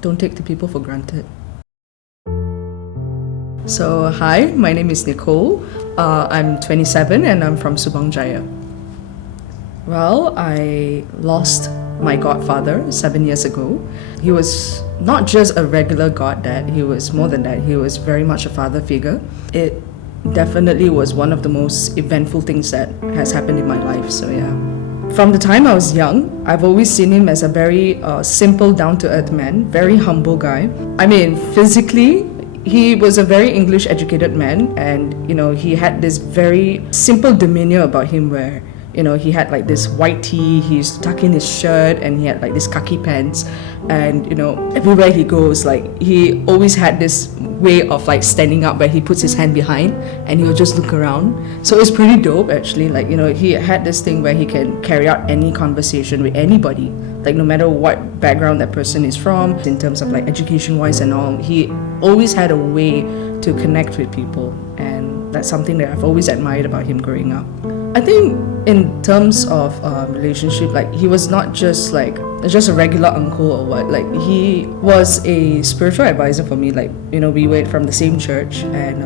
don't take the people for granted. So hi, my name is Nicole. I'm 27 and I'm from Subang Jaya. Well, I lost my godfather 7 years ago. He was not just a regular goddad, he was more than that. He was very much a father figure. It definitely was one of the most eventful things that has happened in my life, so yeah. From the time I was young, I've always seen him as a very simple, down-to-earth man, very humble guy. I mean, physically, he was a very English educated man, and he had this very simple demeanor about him where he had like this white tee, he's tucking his shirt, and he had like this khaki pants, and everywhere he goes, like he always had this way of like standing up where he puts his hand behind and he'll just look around. So it's pretty dope actually. Like he had this thing where he can carry out any conversation with anybody, like no matter what background that person is from, in terms of like education wise and all. He always had a way to connect with people, and that's something that I've always admired about him growing up. I think in terms of relationship, like he was not just a regular uncle or what. Like he was a spiritual advisor for me. Like we were from the same church, and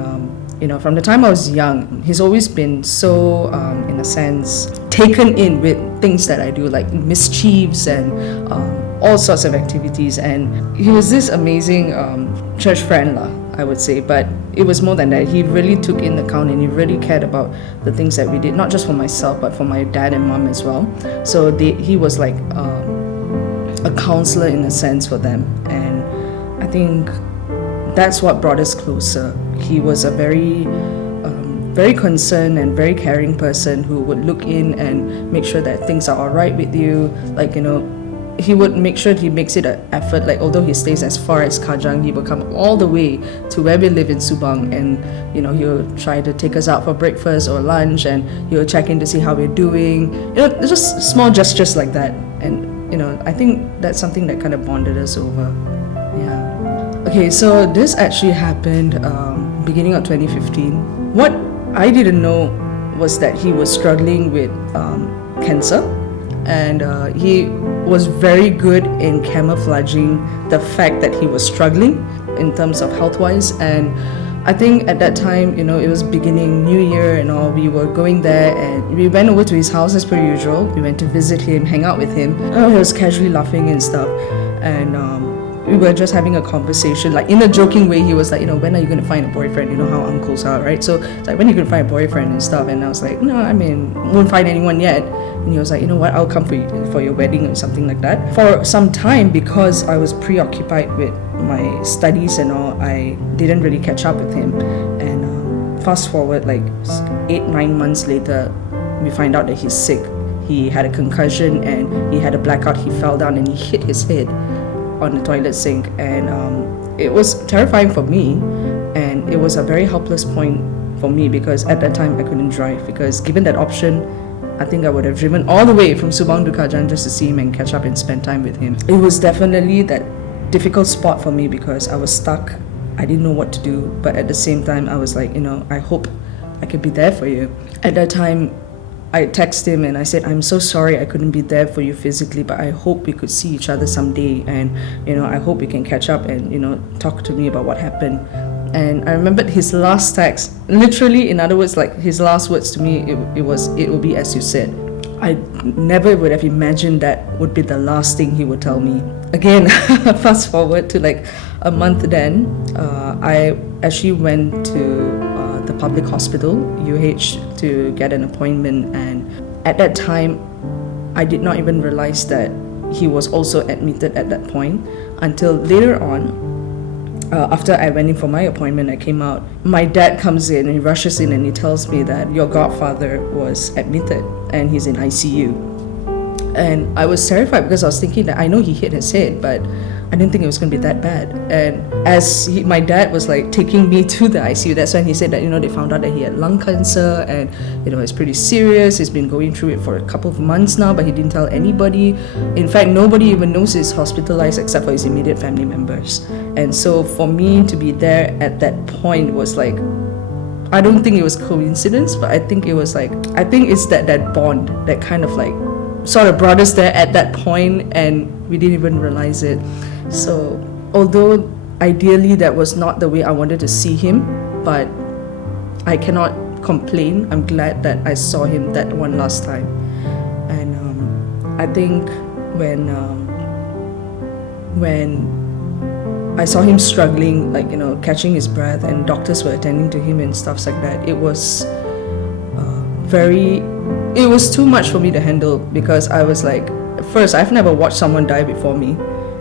from the time I was young, he's always been so in a sense taken in with things that I do, like mischiefs and all sorts of activities. And he was this amazing church friend lah, I would say, but it was more than that. He really took in account and he really cared about the things that we did, not just for myself but for my dad and mom as well. So he was like a counselor in a sense for them, and I think that's what brought us closer. He was a very concerned and very caring person who would look in and make sure that things are all right with you. Like he would make sure he makes it an effort, like although he stays as far as Kajang, he will come all the way to where we live in Subang, and he'll try to take us out for breakfast or lunch, and he'll check in to see how we're doing. Just small gestures like that. And I think that's something that kind of bonded us over. Yeah. Okay, so this actually happened beginning of 2015. What I didn't know was that he was struggling with cancer, and he was very good in camouflaging the fact that he was struggling in terms of health-wise. And I think at that time, it was beginning New Year and all, we were going there and we went over to his house as per usual. We went to visit him, hang out with him. He was casually laughing and stuff, and we were just having a conversation, like in a joking way. He was like, when are you going to find a boyfriend? You know how uncles are, right? So it's like, when are you going to find a boyfriend and stuff? And I was like, no, won't find anyone yet. And he was like, you know what, I'll come for your wedding or something like that. For some time, because I was preoccupied with my studies and all, I didn't really catch up with him. And fast forward like 8-9 months later, we find out that he's sick. He had a concussion and he had a blackout. He fell down and he hit his head on the toilet sink, and it was terrifying for me, and it was a very helpless point for me, because at that time I couldn't drive, because given that option, I think I would have driven all the way from Subang to Kajang just to see him and catch up and spend time with him. It was definitely that difficult spot for me because I was stuck. I didn't know what to do, but at the same time I was like, I hope I could be there for you. At that time I texted him and I said, I'm so sorry I couldn't be there for you physically, but I hope we could see each other someday, and I hope we can catch up and talk to me about what happened. And I remembered his last text, literally, in other words, like his last words to me, it will be as you said. I never would have imagined that would be the last thing he would tell me. Again, fast forward to like a month then, I actually went to the public hospital, UH, to get an appointment, and at that time I did not even realize that he was also admitted at that point until later on. After I went in for my appointment, I came out, my dad comes in and he rushes in and he tells me that your godfather was admitted and he's in ICU. And I was terrified because I was thinking that I know he hit his head, but I didn't think it was going to be that bad. And as my dad was like taking me to the ICU, that's when he said that they found out that he had lung cancer, and it's pretty serious. He's been going through it for a couple of months now, but he didn't tell anybody. In fact, nobody even knows he's hospitalized except for his immediate family members. And so for me to be there at that point was like, I don't think it was coincidence, but I think it's that bond that kind of like sort of brought us there at that point, and we didn't even realize it. So although ideally that was not the way I wanted to see him, but I cannot complain. I'm glad that I saw him that one last time. And I think when I saw him struggling, like, catching his breath, and doctors were attending to him and stuff like that, it was it was too much for me to handle, because I was like, first, I've never watched someone die before me,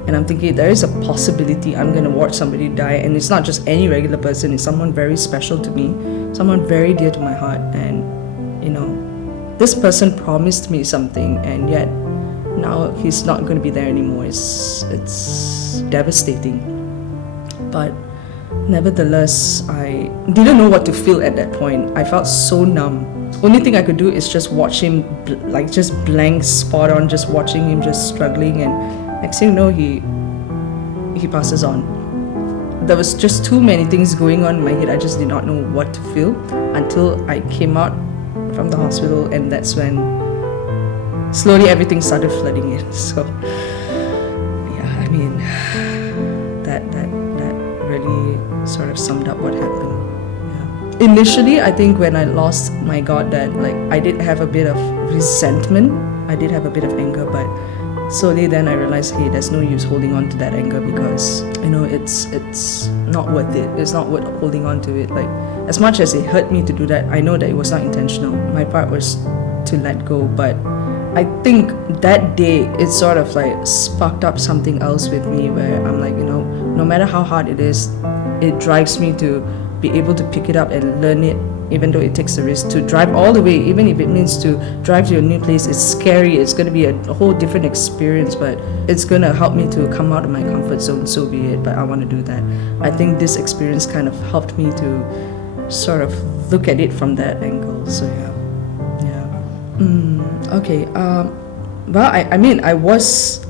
and I'm thinking there is a possibility I'm gonna watch somebody die, and it's not just any regular person, it's someone very special to me, someone very dear to my heart. And this person promised me something, and yet now he's not going to be there anymore. It's devastating. But nevertheless, I didn't know what to feel at that point. I felt so numb. Only thing I could do is just watch him, just blank, spot on, just watching him just struggling, and next thing you know, he passes on. There was just too many things going on in my head. I just did not know what to feel until I came out from the hospital, and that's when slowly everything started flooding in. So yeah, I mean, that really sort of summed up what happened. Yeah. Initially, I think when I lost my goddad, like, I did have a bit of resentment, I did have a bit of anger, but slowly then I realized, hey, there's no use holding on to that anger, because it's not worth it. It's not worth holding on to it. Like, as much as it hurt me to do that, I know that it was not intentional. My part was to let go, but I think that day it sort of like sparked up something else with me, where I'm like, no matter how hard it is, it drives me to be able to pick it up and learn it, even though it takes a risk to drive all the way, even if it means to drive to a new place. It's scary, it's going to be a whole different experience, but it's going to help me to come out of my comfort zone, so be it, but I want to do that. I think this experience kind of helped me to sort of look at it from that angle. So yeah. Okay. Well, I mean, I was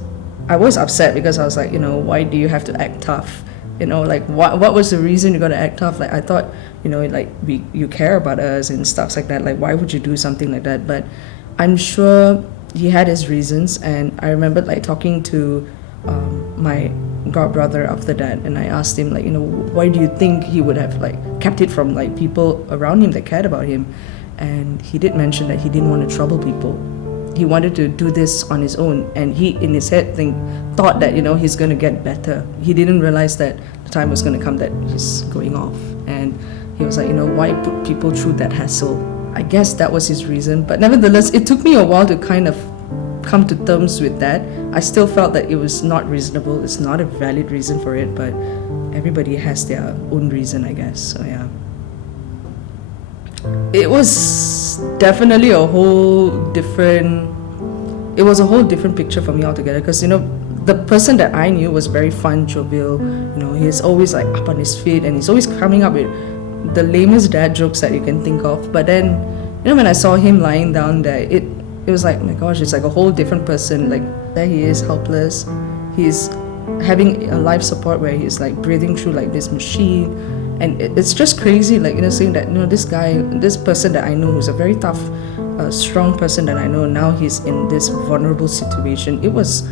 upset, because I was like, why do you have to act tough? Like, what was the reason you got to act tough? Like, I thought, like, you care about us and stuff like that. Like, why would you do something like that? But I'm sure he had his reasons, and I remember like talking to my godbrother after that, and I asked him, like, why do you think he would have like kept it from like people around him that cared about him? And he did mention that he didn't want to trouble people. He wanted to do this on his own, and he in his head thought that he's going to get better. He didn't realize that the time was going to come that he's going off, and he was like, why put people through that hassle? I guess that was his reason. But nevertheless, it took me a while to kind of come to terms with that. I still felt that it was not reasonable. It's not a valid reason for it, but everybody has their own reason, I guess. So yeah. It was definitely a whole different picture for me altogether, because the person that I knew was very fun, jovial. He's always like up on his feet, and he's always coming up with the lamest dad jokes that you can think of. But then when I saw him lying down there, it was like, oh my gosh, it's like a whole different person. Like, there he is, helpless. He's having a life support where he's like breathing through like this machine. And it's just crazy, like, saying that, this person that I know, who's a very tough, strong person that I know, now he's in this vulnerable situation. It was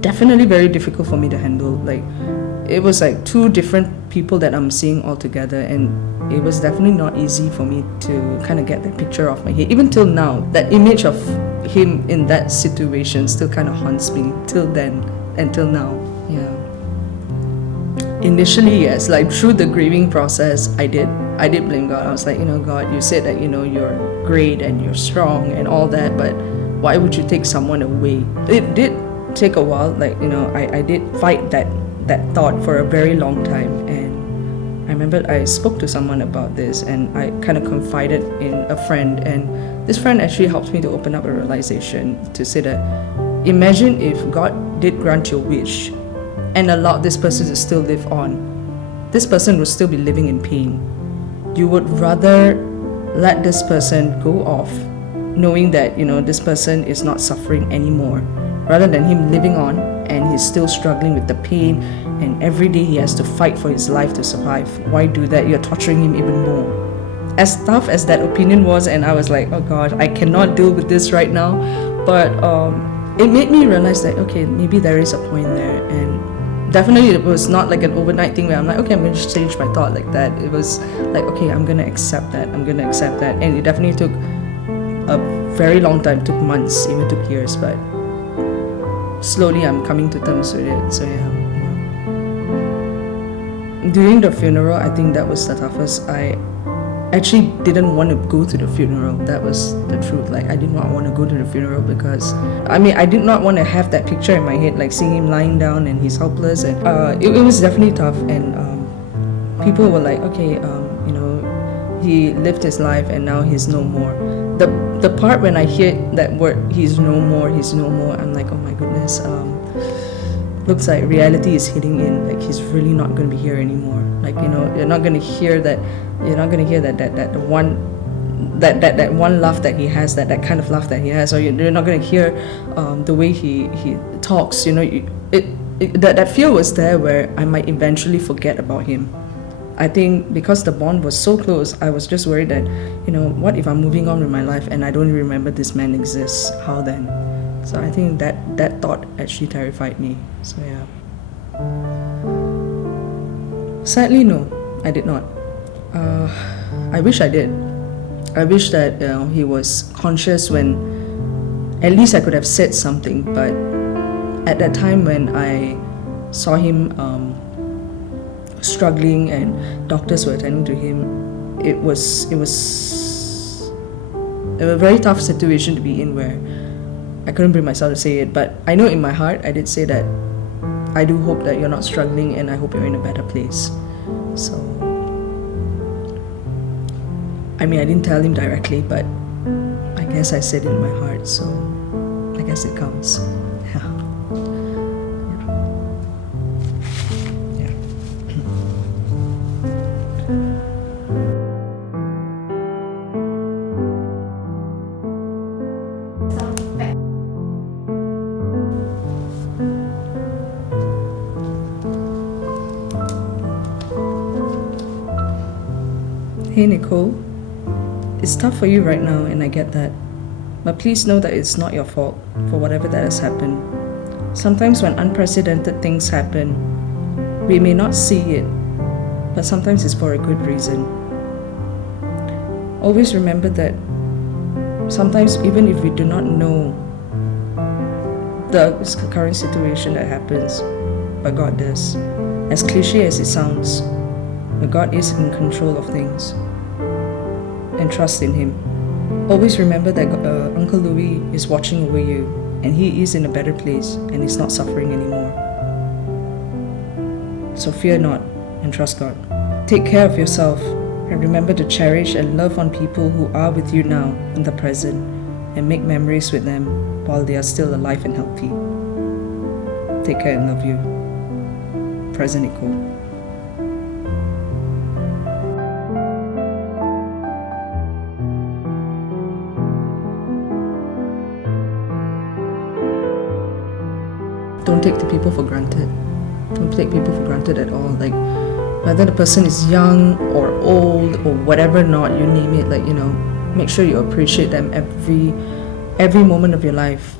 definitely very difficult for me to handle. Like, it was like two different people that I'm seeing all together, and it was definitely not easy for me to kind of get that picture off my head. Even till now, that image of him in that situation still kind of haunts me till then and till now. Yeah. Initially, yes, like through the grieving process, I did blame God. I was like, God, you said that, you're great and you're strong and all that, but why would you take someone away? It did take a while, like, I did fight that thought for a very long time. And I remember I spoke to someone about this, and I kind of confided in a friend, and this friend actually helped me to open up a realization to say that, imagine if God did grant your wish and allowed this person to still live on. This person would still be living in pain. You would rather let this person go off knowing that, this person is not suffering anymore, rather than him living on and he's still struggling with the pain, and every day he has to fight for his life to survive. Why do that? You're torturing him even more. As tough as that opinion was, and I was like, oh God, I cannot deal with this right now, but it made me realize that, okay, maybe there is a point there, and definitely it was not like an overnight thing where I'm like, okay, I'm going to change my thought like that. It was like, okay, I'm going to accept that. And it definitely took a very long time. It took months, even took years, but slowly I'm coming to terms with it. So yeah. During the funeral, I think that was the toughest. I actually didn't want to go to the funeral. That was the truth. Like, I did not want to go to the funeral because I did not want to have that picture in my head, like seeing him lying down and he's helpless. And it was definitely tough. And people were like, okay, he lived his life and now he's no more. The part when I hear that word, he's no more, I'm like, oh my goodness. Looks like reality is hitting in. Like, he's really not going to be here anymore. Like, you're not going to hear that. You're not going to hear that one laugh that he has, that kind of laugh that he has, or you're not going to hear the way he talks. That fear was there where I might eventually forget about him. I think because the bond was so close, I was just worried that, what if I'm moving on with my life and I don't remember this man exists? How then? So I think that thought actually terrified me. So yeah. Sadly, no, I did not. I wish I did. I wish that he was conscious when at least I could have said something. But at that time when I saw him struggling and doctors were attending to him, it was a very tough situation to be in where I couldn't bring myself to say it. But I know in my heart I did say that I do hope that you're not struggling and I hope you're in a better place. So I didn't tell him directly, but I guess I said it in my heart, so I guess it counts. Yeah. Hey Nicole, it's tough for you right now and I get that. But please know that it's not your fault for whatever that has happened. Sometimes when unprecedented things happen, we may not see it, but sometimes it's for a good reason. Always remember that sometimes even if we do not know the current situation that happens, but God does. As cliche as it sounds, but God is in control of things. And trust in Him. Always remember that Uncle Louis is watching over you and he is in a better place and is not suffering anymore. So fear not and trust God. Take care of yourself and remember to cherish and love on people who are with you now in the present and make memories with them while they are still alive and healthy. Take care and love you. Present Nicole. Don't take the people for granted. Don't take people for granted at all. Like, whether the person is young or old or whatever not, you name it, make sure you appreciate them every moment of your life.